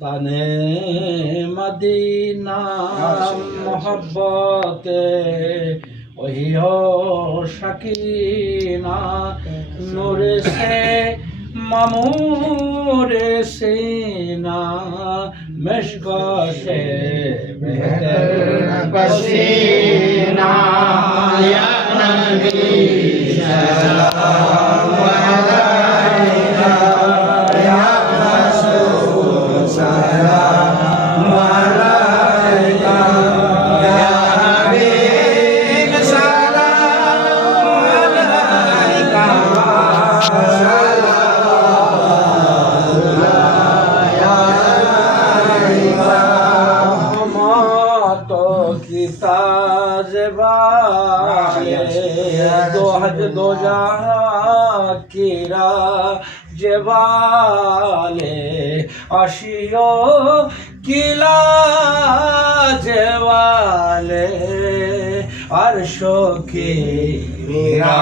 পানে মদিনা মোহব্বতে ওহিও সকিনা নূরে সে মামুরে সিনা মেশগশে বেহতর পসিনা ইয়া নবী সাল্লাল্লাহু যে বালে আসিও কিলা যে বালে আর শোকে মিরা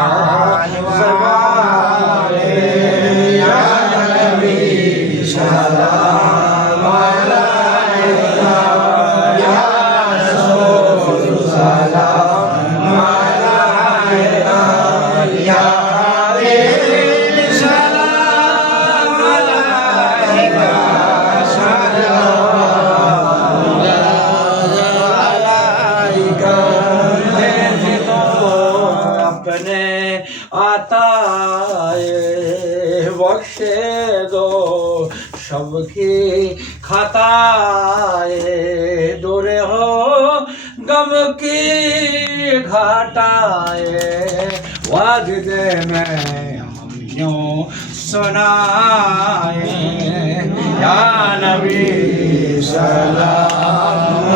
সালাম वाजदे में हम यूं सुनाए या नबी सलाम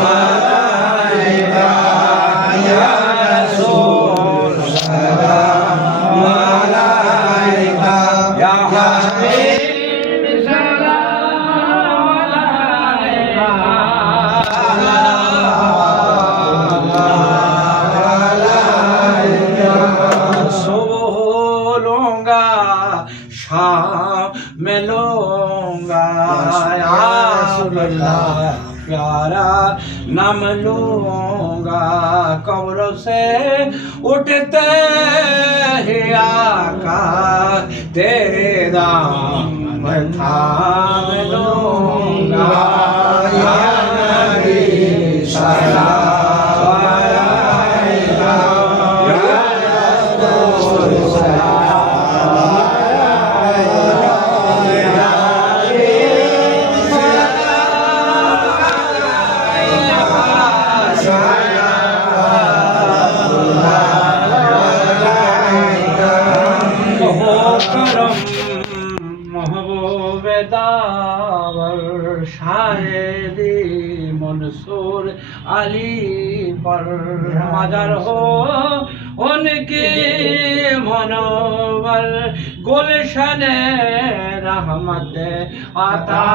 प्यारा नम लूँगा कब्र से उठते ही आका तेरे दाम थाम लूँगा। या नबी सलाम। রে মনসুর আলী পর। মাদার হো অনেকে মনোবর গুলশনে রহমত আতা।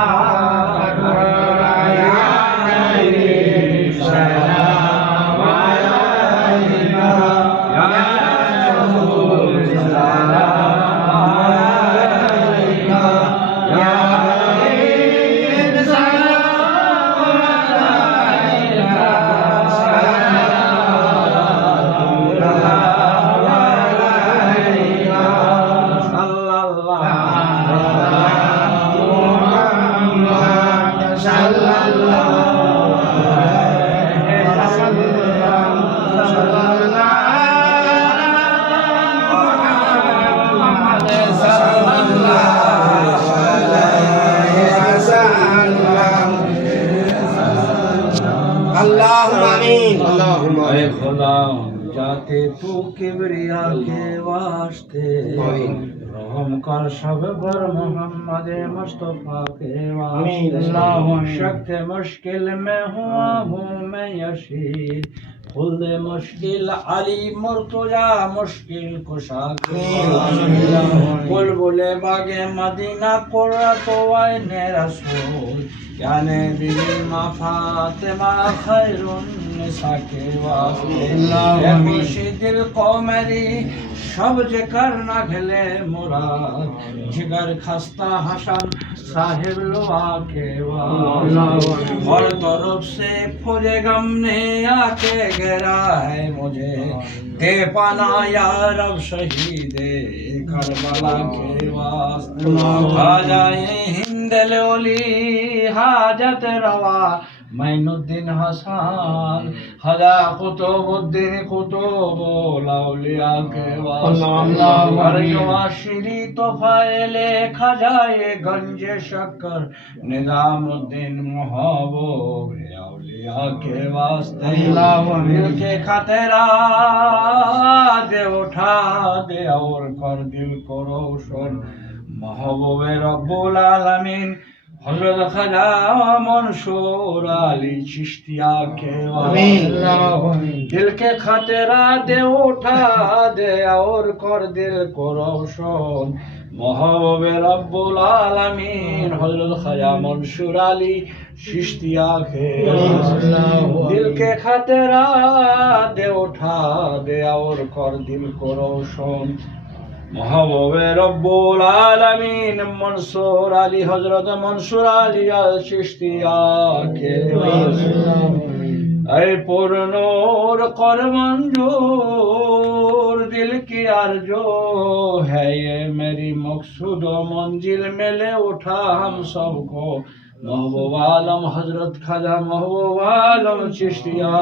जाते तू किबरिया के वास्ते रहम कर सब पर मोहम्मद मुस्तफा के वास्ते शक्त मुश्किल में हुआ हूँ मैं यशीर खुद मुश्किल अली मुर्तजा मुश्किल कुशा बुलबुले बागे मदीना कुर्रा तो वाइने रसूल याने बीवी मा फातिमा खैरुन निसा के वास्ते এ মুর্শিদিল কমেরি সব যে কর না গেলে মুরাদ জিগার খাস্তা হাসান साहिब लो आके अल्लाह वाह और तरफ से फुरे गम ने आके गिरा है मुझे दे पाना या रब शहीदे करबला के वास्ते आ जाए हिंद लोली हाजत रवा মাইনুদ্দিন হাসান হাজা কুতুবুদ্দিন কুতুব লাউলিয়া কে আল্লাহ। वाशिरी तोफाइले खजाए गंजे शक्कर निजामुद्दीन महबूब औलिया के वास्ते अल्लाह। दिल के खतरा दे उठा दे और कर दिल को रोशन মাহবুবে রব্বুল আলামিন হযরত খাজা মনসুর আলী চিশতিয়া কে আমিন। দিল কে খাতেরা দে উঠা দে আর কর দিল কো রোশন মহবুবে রব্বুল আলামিন হযরত খাজা মনসুর আলী চিশতিয়া কে দিল কে খাতেরা দে উঠা দে আর কর দিল কো রোশন মহাববে রব্বুল আলামিন মনসুর আলী হজরত মনসুর আলী আল চিস্তিয়াকে اے پر نور قر منظور دل کی آرزو ہے یہ میری مقصود و منزل ملے اٹھا ہم سب کو محبوب عالم حضرت خدا محبوب عالم چشتیہ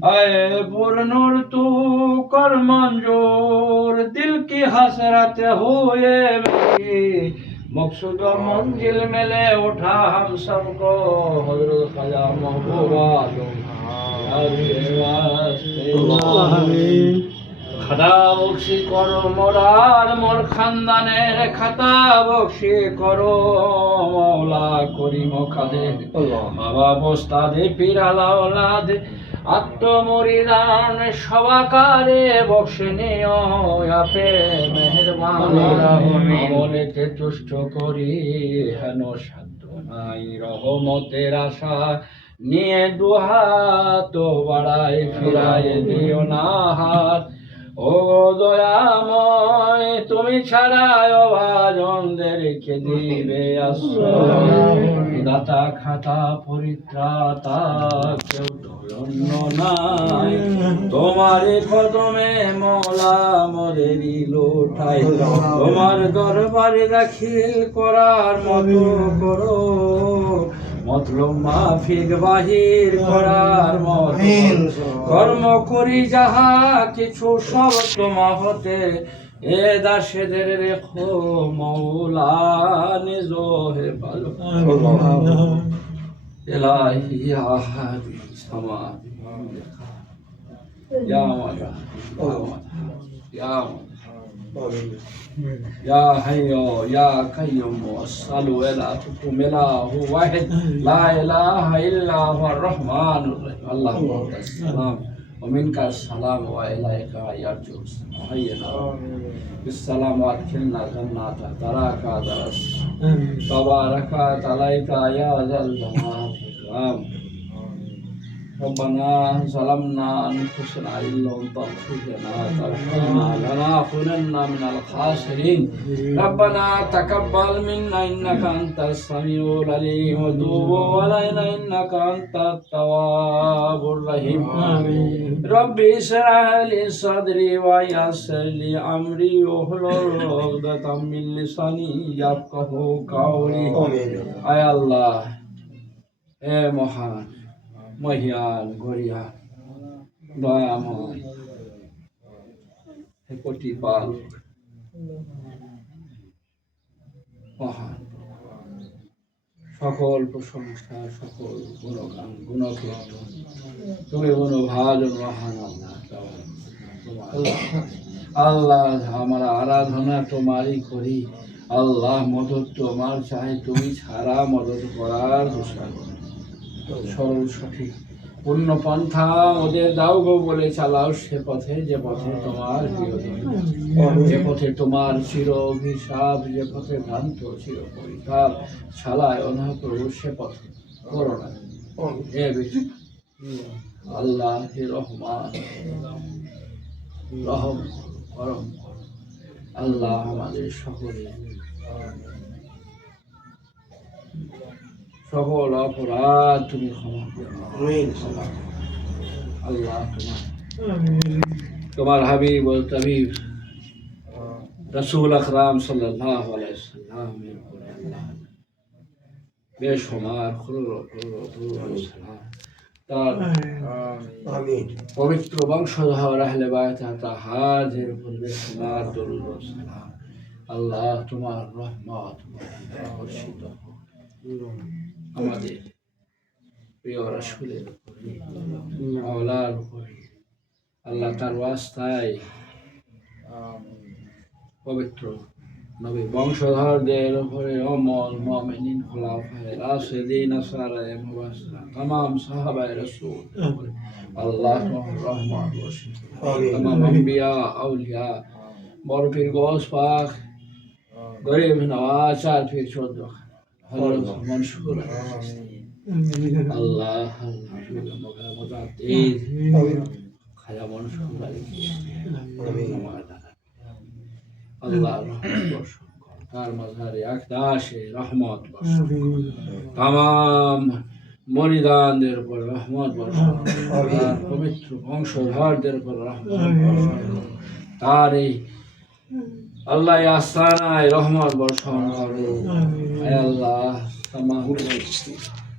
اے پر نور تو کر منظور دل کی حسرت ہوئے میری مقصود و منزل ملے اٹھا ہم سب کو حضرت خدا محبوبہ খাতা বক্সি করো মোরার মোর খানদানের খাতা বক্সি করো মৌলা করিম খাদে বাবা বস্তাদে পিরালা ওলাদে আত্মমরিদান সবাকারে নিও আপে মেহরবান আমলেতে তুষ্ট করি হেন সাধ্য নাই রহমতের আশা। নিয়ে দুহাত বাড়াই ফিরাই দিও না হাত। ও দয়াময় তুমি ছাড়া অভাজনদেরকে দিবে আশ্রয়? দাতা খাতা পরিত্রাতা কেউ নাই তোমার কদমে মৌলা মদেরই লোঠাই তোমার দরবারে দাখিল করার মতো করো। মতলব মাফিক বাহির করার মত কর্ম করি যাহা কিছু সব তোমা হতে এ দাসেদের রেখো মৌলা, নিজ হে ভালো إلهي يا هادي الصمد يا مدح يا مدح يا مدح يا حي يا قيوم إله واحد. لا إله إلا هو الرحمن الرحيم. الله أكبر. वमिन का सलाम वाला यार बिस्सलामात खिलना जन्ना था तरा का दरस तबारका तलाई का या जल जमात इकराम ربنا ظلمنا أنفسنا إن لم تغفر لنا وترحمنا لنكونن من الخاسرين ربنا تقبل منا إنك أنت السميع العليم وتوب علينا إنك أنت التواب الرحيم رب اشرح لي صدري ويسر لي أمري واحلل عقدة من لساني يفقه قولي يا الله يا محمد মহিয়ান গরিয়া দয়াময়, হে প্রতিপাল, মহান সকল প্রশংসা, সকল গুণগান, গুণকীর্তন, তুমি গুণভাজন মহান আল্লাহ আল্লাহ, আমরা আরাধনা তোমারই করি। আল্লাহ, মদত তোমার চাই, তুমি ছাড়া মদত করার দুঃসাহ সরল সঠিক। পূর্ণ পন্থা ওদের দাও গো বলে চালাও সে পথে, যে পথে তোমার যে পথে তোমার চির অভিশাপ, যে পথে ভ্রান্ত চির পরিতাপ ছালায় অনা প্রভু সে পথে। করো না। হে আল্লাহ হে রহমান। রহম করম আল্লাহ আমাদের সকলে সকল অপরাধ তুমি ক্ষমা করো। আল্লাহ তোমার তোমার হাবিব ও তবিব রসুল আকরাম সাল্লাহ আলাইসাল্লামের উপরে আল্লাহ খুরো সালাম। তার পবিত্র বংশধর আহলে বায়ত তাহাদের উপর বেশমার দরুদ সালাম। আল্লাহ তোমার রহমত বর্ষিত হোক। আমাদের প্রিয় রাসুলের উপরে উপরে। আল্লাহ তার ওয়াস্তায় পবিত্র নবী বংশধরদের উপরে অমল মমিনিন খোলাফায় রাশেদিন আসারায় মুবাসরা তাম সাহাবায় রসুল আল্লাহ রহমান তাম আম্বিয়া আউলিয়া বড় পীর গোস পাখ গরিব নওয়াজ চার পীর চোদ্দ খান। আল্লাহ খাজা আল্লাহ। তার মাঝারে আকদাসে রহমত তাম মরিদানদের উপর রহমত বর্ষণ পবিত্র বংশধরদের উপর রহমত বর্ষণ তার এই আল্লাহ এই আস্তানায় রহমত বর্ষণ করো। আয় আল্লাহ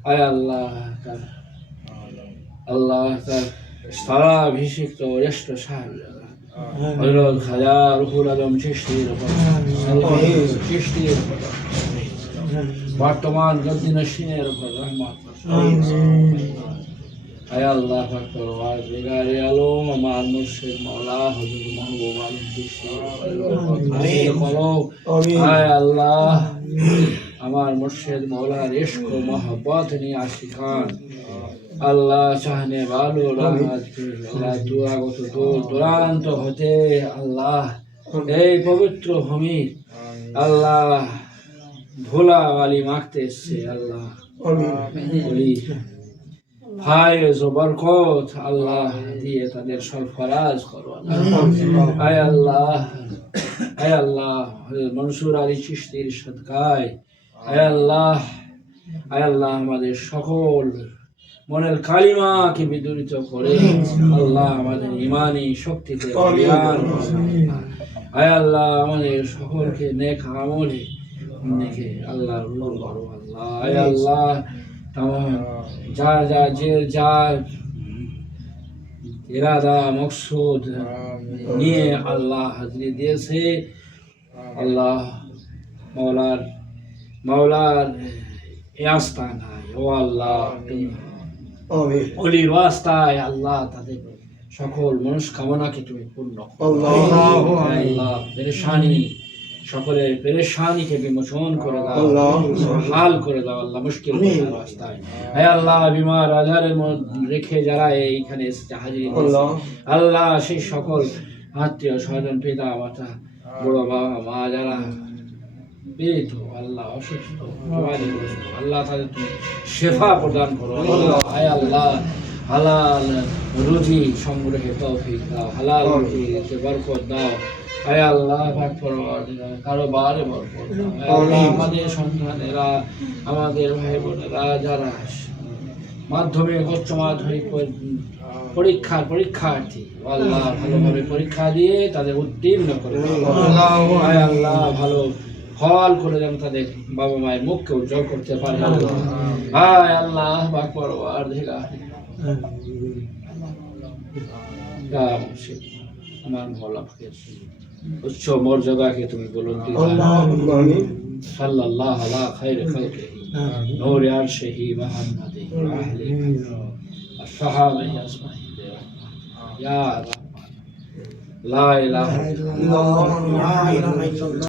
আয় আল্লাহ তার আল্লাহ তার স্থলাভিষিক্ত জ্যেষ্ঠ সাহেব হজরত খাজা রুহুল আলম চিস্তির উপর বর্তমান গদ্দিন সিনের উপর রহমত আয় আল্লাহ আলম আমার মুর্শিদ মাওলা হুজুর মাহবুব আলম আয় আল্লাহ আমার মুর্শিদ মৌলার ইশক ও মোহব্বত নিয়ে আশিকান আল্লাহ চাহনে ভালো রাহাত আল্লাহ দুরাগত দূর দূরান্ত হতে আল্লাহ এই পবিত্র ভূমির আল্লাহ ধুলা বালি মাখতে এসছে আল্লাহ। বলি আল্লাহ দিয়ে তাদের সরফরাজ করো। আল্লাহ আল্লাহ মনসুর আলী চিশতির সদকায়। আয় আল্লাহ আল্লাহ, আমাদের সকল মনের কালিমাকে বিদরিত করে আল্লাহ আমাদের ইমানি শক্তিতে আয় আল্লাহ, আমাদের সকলকে নেক আমলে নেকে আল্লাহ আল্লাহ আয় আল্লাহ তাম যা যা যে যা ইরাদা মকসুদ নিয়ে আল্লাহ হাজরি দিয়েছে। আল্লাহ মৌলার মৌলার এ আস্তানায় ও আল্লাহ অলির ওয়াস্তায় আল্লাহ তাদের সকল মনস্কামনাকে তুমি পূর্ণ। আল্লাহ পেরেশানি। সকলের পেরেশানিকে বিমোচন করে দাও। আল্লাহ। হাল করে দাও আল্লাহ মুশকিল রাস্তায়। হে আল্লাহ বিমার মধ্যে রেখে যারা এইখানে এসেছে হাজির আল্লাহ। সেই সকল আত্মীয় স্বজন পিতা মাতা বড় বাবা মা যারা পীড়িত আল্লাহ অসুস্থ আল্লাহ তাদের তুমি শেফা প্রদান করো। আল্লাহ। আয় আল্লাহ হালাল রুজি সংগ্রহে তৌফিক দাও হালাল রুজিতে বরকত দাও। আয় আল্লাহ পাক পরওয়ারদিগার কারোবারে বরকত দাও। আমাদের সন্তানেরা আমাদের ভাই বোনেরা যারা মাধ্যমিক উচ্চ মাধ্যমিক পরি- পরীক্ষার পরীক্ষার্থী আল্লাহ ভালোভাবে পরীক্ষা দিয়ে তাদের উত্তীর্ণ করে। আয় আল্লাহ ভালো ফল করে যেন তাদের বাবা মায়ের মুখকে উজ্জ্বল করতে পারে। আল্লাহ আয় আল্লাহ পাক ইয়া আমার মৌলা ফকির। উচ্চ মর্যাদাকে তুমি বুলন্দি